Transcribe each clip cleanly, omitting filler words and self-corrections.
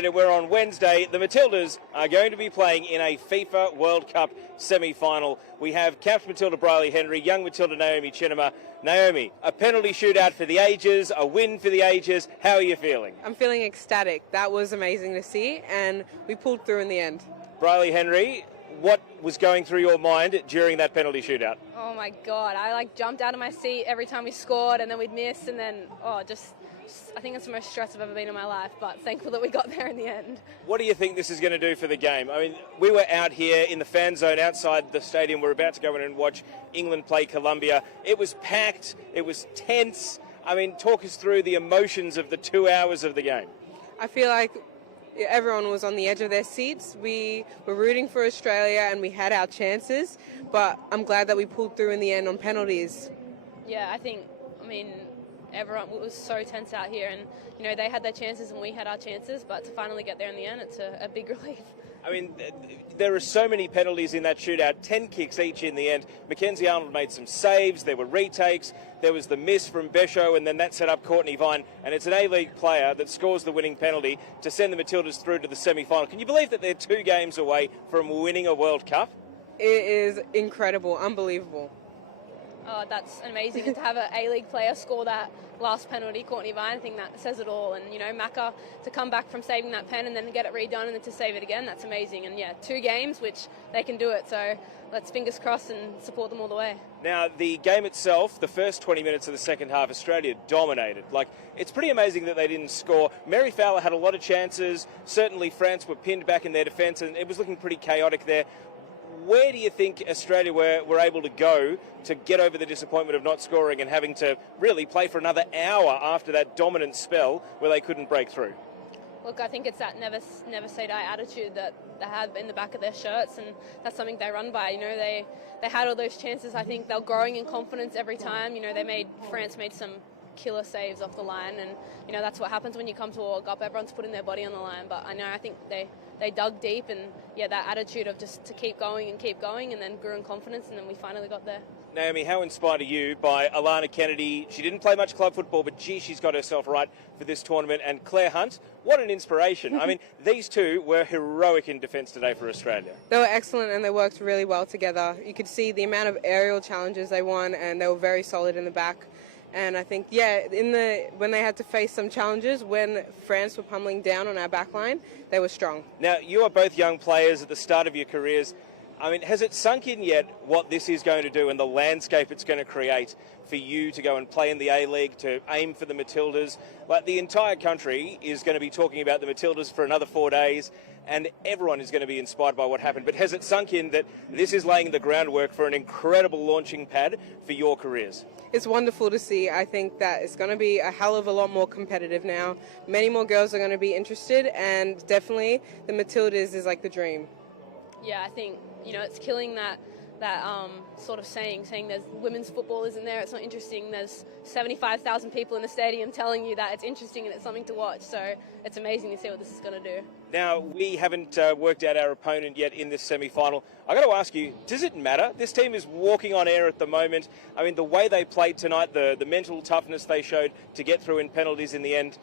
We're on Wednesday. The Matildas are going to be playing in a FIFA World Cup semi-final. We have capped Matilda Bryleeh Henry, young Matilda Naomi Chinnama. Naomi, a penalty shootout for the ages, a win for the ages. How are you feeling? I'm feeling ecstatic. That was amazing to see, and we pulled through in the end. Bryleeh Henry, what was going through your mind during that penalty shootout? Oh my God, I jumped out of my seat every time we scored, and then we'd miss, and then I think it's the most stressed I've ever been in my life, but thankful that we got there in the end. What do you think this is going to do for the game? I mean, we were out here in the fan zone outside the stadium. We're about to go in and watch England play Colombia. It was packed. It was tense. I mean, talk us through the emotions of the 2 hours of the game. I feel like everyone was on the edge of their seats. We were rooting for Australia and we had our chances, but I'm glad that we pulled through in the end on penalties. Yeah, everyone was so tense out here, and they had their chances and we had our chances, but to finally get there in the end, it's a big relief. I mean, there are so many penalties in that shootout, 10 kicks each in the end. Mackenzie Arnold made some saves, there were retakes, there was the miss from Besho, and then that set up Cortnee, and it's an A-League player that scores the winning penalty to send the Matildas through to the semi-final. Can you believe that they're 2 games away from winning a World Cup? It is incredible, unbelievable. Oh, that's amazing. And to have an A-League player score that last penalty, Cortnee, I think that says it all. And, Macca to come back from saving that pen and then get it redone and then to save it again, that's amazing. And, 2 games, which they can do it. So let's fingers crossed and support them all the way. Now, the game itself, the first 20 minutes of the second half, Australia dominated. It's pretty amazing that they didn't score. Mary Fowler had a lot of chances. Certainly France were pinned back in their defence and it was looking pretty chaotic there. Where do you think Australia were able to go to get over the disappointment of not scoring and having to really play for another hour after that dominant spell where they couldn't break through? Look, I think it's that never say die attitude that they have in the back of their shirts, and that's something they run by. They had all those chances. I think they're growing in confidence every time. France made some killer saves off the line, and that's what happens when you come to a World Cup. Everyone's putting their body on the line, but I think they dug deep, and that attitude of just to keep going, and then grew in confidence, and then we finally got there. Naomi, how inspired are you by Alana Kennedy? She didn't play much club football, but gee, she's got herself right for this tournament. And Claire Hunt, what an inspiration. I mean, these two were heroic in defence today for Australia. They were excellent and they worked really well together. You could see the amount of aerial challenges they won, and they were very solid in the back. And I think, when they had to face some challenges, when France were pummeling down on our back line, they were strong. Now, you are both young players at the start of your careers. I mean, has it sunk in yet what this is going to do and the landscape it's going to create for you to go and play in the A-League, to aim for the Matildas? The entire country is going to be talking about the Matildas for another 4 days, and everyone is going to be inspired by what happened. But has it sunk in that this is laying the groundwork for an incredible launching pad for your careers? It's wonderful to see. I think that it's going to be a hell of a lot more competitive now. Many more girls are going to be interested, and definitely the Matildas is like the dream. Yeah, I think, it's killing that sort of saying there's women's football isn't there, it's not interesting. There's 75,000 people in the stadium telling you that it's interesting and it's something to watch. So it's amazing to see what this is going to do. Now, we haven't worked out our opponent yet in this semi-final. I've got to ask you, does it matter? This team is walking on air at the moment. I mean, the way they played tonight, the mental toughness they showed to get through in penalties in the end.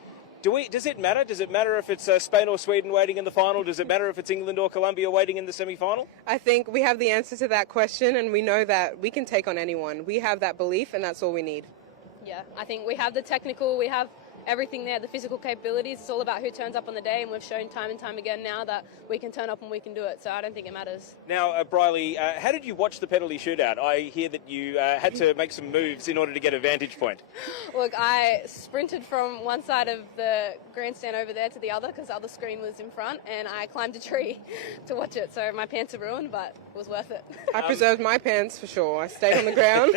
Does it matter? Does it matter if it's Spain or Sweden waiting in the final? Does it matter if it's England or Colombia waiting in the semi-final? I think we have the answer to that question, and we know that we can take on anyone. We have that belief, and that's all we need. Yeah, I think we have the technical, we have everything there, the physical capabilities. It's all about who turns up on the day, and we've shown time and time again now that we can turn up and we can do it, so I don't think it matters. Now, Bryleeh, how did you watch the penalty shootout? I hear that you had to make some moves in order to get a vantage point. Look, I sprinted from one side of the grandstand over there to the other because the other screen was in front, and I climbed a tree to watch it, so my pants are ruined, but it was worth it. I preserved my pants for sure. I stayed on the ground.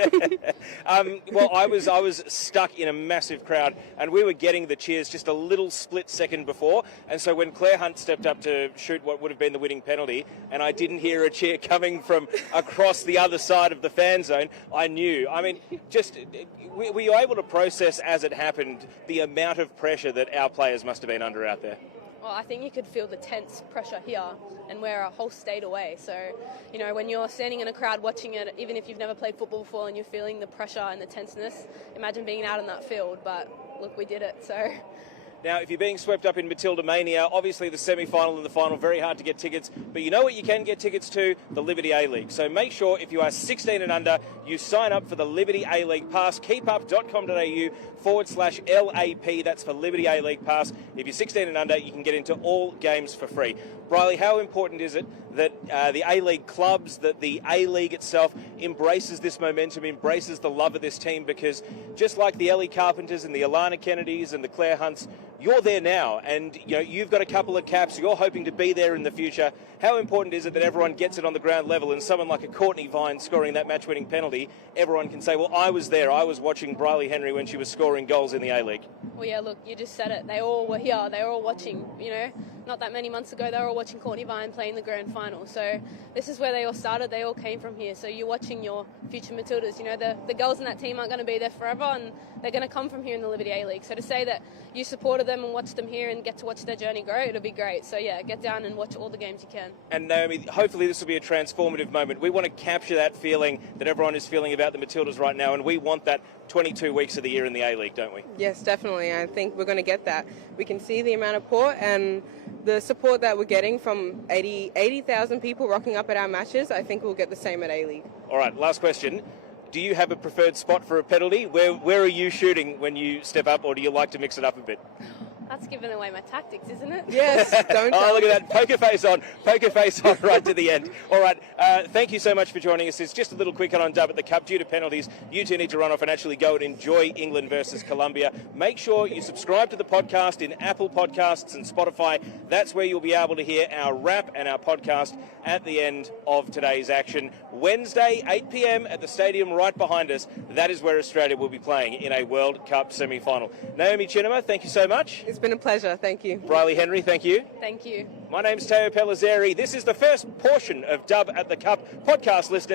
Well, I was stuck in a massive crowd, and we were getting the cheers just a little split second before, and so when Claire Hunt stepped up to shoot what would have been the winning penalty, and I didn't hear a cheer coming from across the other side of the fan zone, I knew. I mean, were you able to process as it happened the amount of pressure that our players must have been under out there? Well, I think you could feel the tense pressure here, and we're a whole state away. So, when you're standing in a crowd watching it, even if you've never played football before and you're feeling the pressure and the tenseness, imagine being out in that field. But look, we did it. So Now, if you're being swept up in Matilda Mania, obviously the semi-final and the final, very hard to get tickets. But you know what you can get tickets to? The Liberty A-League. So make sure if you are 16 and under, you sign up for the Liberty A-League Pass. keepup.com.au/LAP. That's for Liberty A-League Pass. If you're 16 and under, you can get into all games for free. Bryleeh, how important is it that the A-League clubs, that the A-League itself embraces this momentum, embraces the love of this team? Because just like the Ellie Carpenters and the Alana Kennedys and the Claire Hunts, you're there now, and you've got a couple of caps. You're hoping to be there in the future. How important is it that everyone gets it on the ground level, and someone like a Cortnee Vine scoring that match-winning penalty, everyone can say, well, I was there. I was watching Bryleeh Henry when she was scoring goals in the A-League. Well, yeah, look, you just said it. They all were here. They were all watching, Not that many months ago, they were all watching Cortnee Vine play in the grand final. So this is where they all started. They all came from here. So you're watching your future Matildas. The girls in that team aren't going to be there forever, and they're going to come from here in the Liberty A-League. So to say that you supported them and watched them here and get to watch their journey grow, it'll be great. So yeah, get down and watch all the games you can. And Naomi, hopefully this will be a transformative moment. We want to capture that feeling that everyone is feeling about the Matildas right now, and we want that 22 weeks of the year in the A-League, don't we? Yes, definitely. I think we're going to get that. We can see the amount of support and the support that we're getting from 80,000 people rocking up at our matches. I think we'll get the same at A-League. All right, last question. Do you have a preferred spot for a penalty? Where are you shooting when you step up, or do you like to mix it up a bit? That's giving away my tactics, isn't it? Yes, don't Oh, look at that. Poker face on right to the end. All right, thank you so much for joining us. It's just a little quick on Dub at the Cup. Due to penalties, you two need to run off and actually go and enjoy England versus Colombia. Make sure you subscribe to the podcast in Apple Podcasts and Spotify. That's where you'll be able to hear our wrap and our podcast at the end of today's action. Wednesday, 8 p.m. at the stadium right behind us. That is where Australia will be playing in a World Cup semi-final. Naomi Chinnama, thank you so much. It's been a pleasure. Thank you. Bryleeh Henry, thank you. Thank you. My name's Pellizzeri. This is the first portion of Dub at the Cup. Podcast listeners,